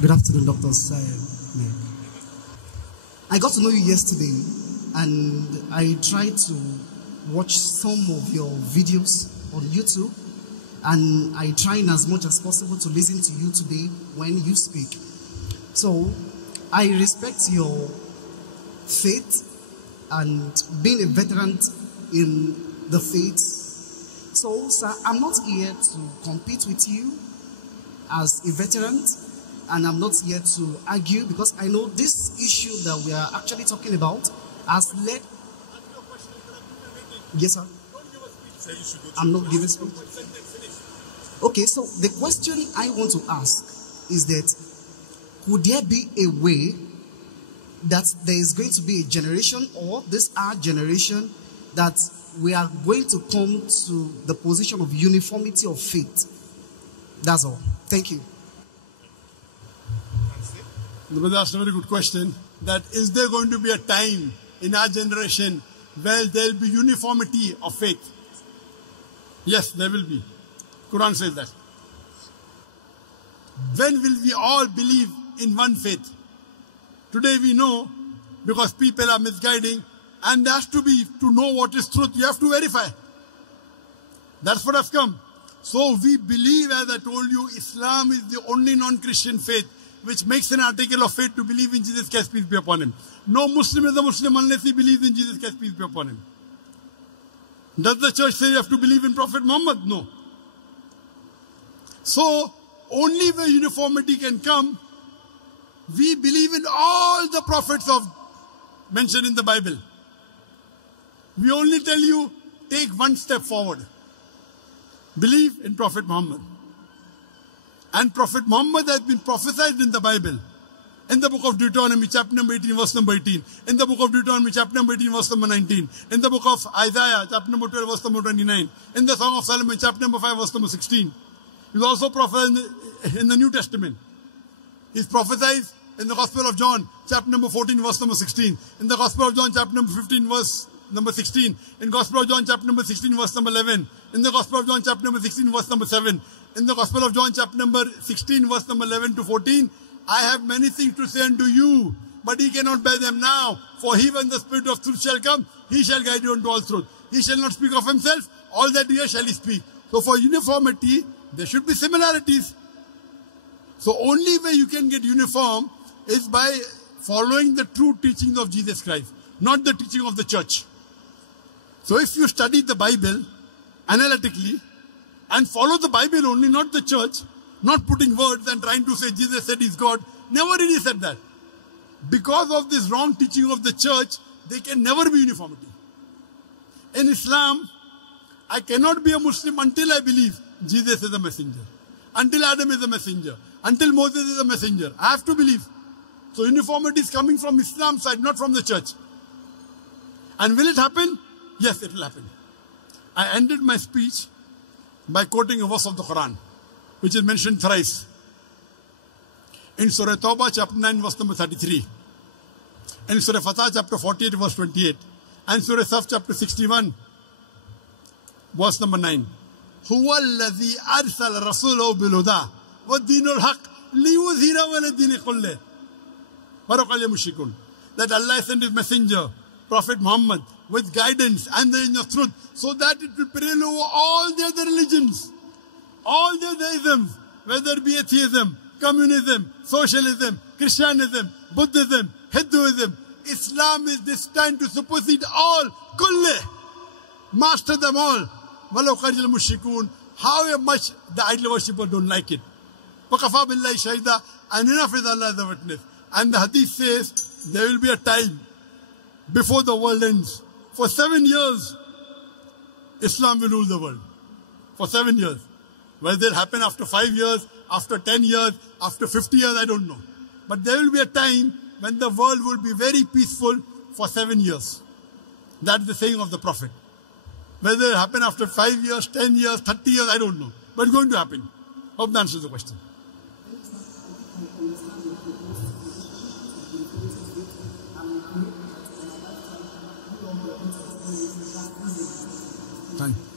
Good afternoon, Dr. Zakir Naik. I got to know you yesterday, and I tried to watch some of your videos on YouTube, and I try as much as possible to listen to you today when you speak. So, I respect your faith and being a veteran in the faith. So, sir, I'm not here to compete with you as a veteran, and I'm not here to argue, because I know this issue that we are actually talking about has led... Yes, sir. I'm not giving speech. Okay, so the question I want to ask is that, could there be a way that there is going to be a generation, or this our generation, that we are going to come to the position of uniformity of faith? That's all. Thank you. The brother asked a very good question, that is there going to be a time in our generation where there will be uniformity of faith? Yes, there will be. Quran says that. When will we all believe in one faith? Today we know, because people are misguiding, and there has to be, to know what is truth, you have to verify. That's what has come. So we believe, as I told you, Islam is the only non-Christian faith which makes an article of faith to believe in Jesus Christ, peace be upon him. No Muslim is a Muslim unless he believes in Jesus Christ, peace be upon him. Does the church say you have to believe in Prophet Muhammad? No. So, only where uniformity can come, we believe in all the prophets mentioned in the Bible. We only tell you, take one step forward. Believe in Prophet Muhammad. And Prophet Muhammad has been prophesied in the Bible. In the book of Deuteronomy, chapter number 18, verse number 18. In the book of Deuteronomy, chapter number 18, verse number 19. In the book of Isaiah, chapter number 12, verse number 29. In the Song of Solomon, chapter number 5, verse number 16. He's also prophesied in the New Testament. He's prophesied in the Gospel of John, chapter number 14, verse number 16. In the Gospel of John, chapter number 15, verse number 16. In Gospel of John, chapter number 16, verse number 11. In the Gospel of John, chapter number 16, verse number 7. In the Gospel of John, chapter number 16, verse number 11 to 14, I have many things to say unto you, but ye cannot bear them now. For he, when the Spirit of truth shall come, he shall guide you unto all truth. He shall not speak of himself, all that he hears shall he speak. So for uniformity, there should be similarities. So only way you can get uniform is by following the true teachings of Jesus Christ, not the teaching of the church. So if you study the Bible analytically, and follow the Bible only, not the church, not putting words and trying to say Jesus said he's God. Never did he said that. Because of this wrong teaching of the church, there can never be uniformity. In Islam, I cannot be a Muslim until I believe Jesus is a messenger. Until Adam is a messenger. Until Moses is a messenger. I have to believe. So uniformity is coming from Islam's side, not from the church. And will it happen? Yes, it will happen. I ended my speech by quoting a verse of the Quran, which is mentioned thrice. In Surah Tawbah, chapter 9, verse number 33. In Surah Fatah, chapter 48, verse 28. And Surah Saf, chapter 61, verse number 9. هُوَ الَّذِي أَرْسَلَ رَسُولَهُ بِالْهُدَى وَالدِّينُ الْحَقِّ لِيُظْهِرَهُ عَلَى الدِّينِ كُلِّهِ وَلَوْ mushrikun. That Allah sent his messenger, Prophet Muhammad, with guidance and the end of truth, so that it will prevail over all the other religions, all the other isms, whether it be atheism, communism, socialism, Christianism, Buddhism, Hinduism. Islam is destined to supersede all, kulle, master them all. وَلَوْ خَرِجَ الْمُشْرِكُونَ. However much the idol worshippers don't like it. وَكَفَى بِاللَّهِ شَهِيدًا. And enough is Allah as a witness. And the hadith says, there will be a time before the world ends. For 7 years, Islam will rule the world. For 7 years. Whether it happen after 5 years, after 10 years, after 50 years, I don't know. But there will be a time when the world will be very peaceful for 7 years. That's the saying of the Prophet. Whether it happen after 5 years, 10 years, 30 years, I don't know. But it's going to happen. Hope that answers the question.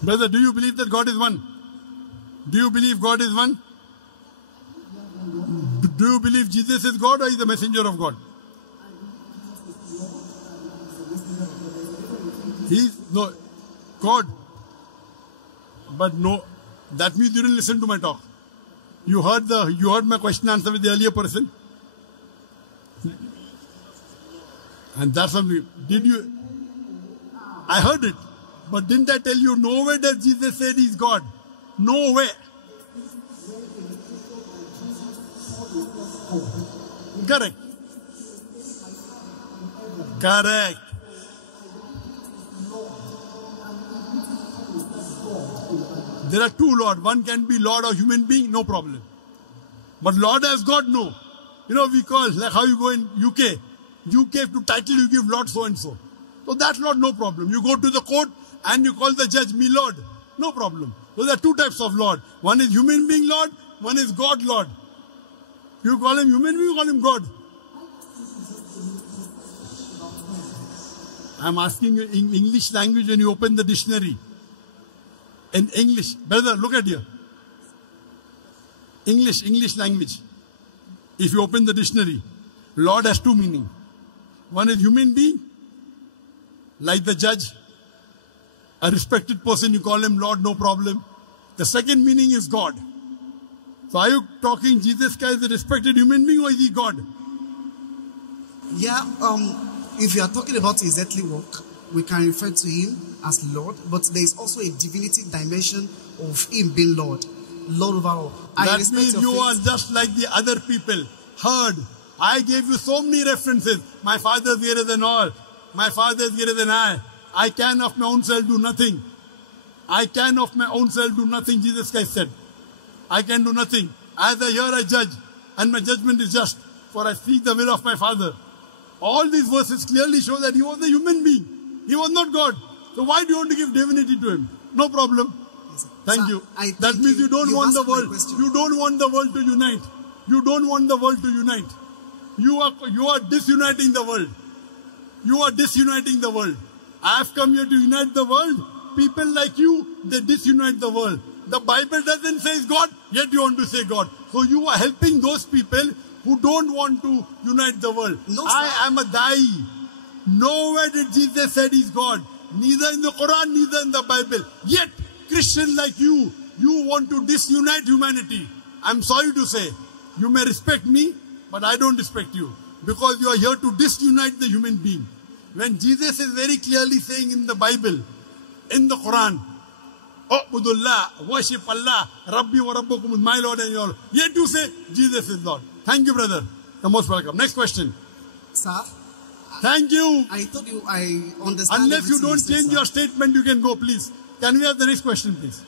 Brother, do you believe that God is one? Do you believe God is one? do you believe Jesus is God or is the messenger of God? He's no God. But no, that means you didn't listen to my talk. You heard my question answer with the earlier person. And that's what did you? I heard it. But didn't I tell you, nowhere does Jesus say he's God? Nowhere. Correct. Correct. There are two Lord. One can be Lord or human being, no problem. But Lord as God, no. You know, we call, like how you go in UK. UK to title you give Lord so and so. So that's Lord, no problem. You go to the court and you call the judge me Lord. No problem. So there are two types of Lord. One is human being Lord, one is God Lord. You call him human being, you call him God. I'm asking you in English language when you open the dictionary. In English, brother, look at here. English language. If you open the dictionary, Lord has two meanings. One is human being, like the judge. A respected person, you call him Lord, no problem. The second meaning is God. So are you talking Jesus Christ is a respected human being or is he God? Yeah, if you are talking about his earthly work, we can refer to him as Lord, but there is also a divinity dimension of him being Lord. Lord over all. That means you are just like the other people. Heard. I gave you so many references. My Father is greater than all. My Father is greater than I. I can of my own self do nothing. I can of my own self do nothing, Jesus Christ said. I can do nothing. As I hear, I judge. And my judgment is just. For I speak the will of my Father. All these verses clearly show that he was a human being. He was not God. So why do you want to give divinity to him? No problem. Yes, Thank you. That means you don't want the world. You don't want the world to unite. You don't want the world to unite. You are disuniting the world. You are disuniting the world. I have come here to unite the world. People like you, they disunite the world. The Bible doesn't say God, yet you want to say God. So you are helping those people who don't want to unite the world. No, I am a da'i. Nowhere did Jesus say he's God. Neither in the Quran, neither in the Bible. Yet, Christians like you want to disunite humanity. I'm sorry to say, you may respect me, but I don't respect you. Because you are here to disunite the human being. When Jesus is very clearly saying in the Bible, in the Quran, Ubudullah, worship Allah, Rabbi wa Rabbukum, my Lord and your Lord. Yet you say, Jesus is Lord. Thank you, brother. You're most welcome. Next question. Sir? Thank you. I told you I understand. Unless you don't change your statement, you can go, please. Can we have the next question, please?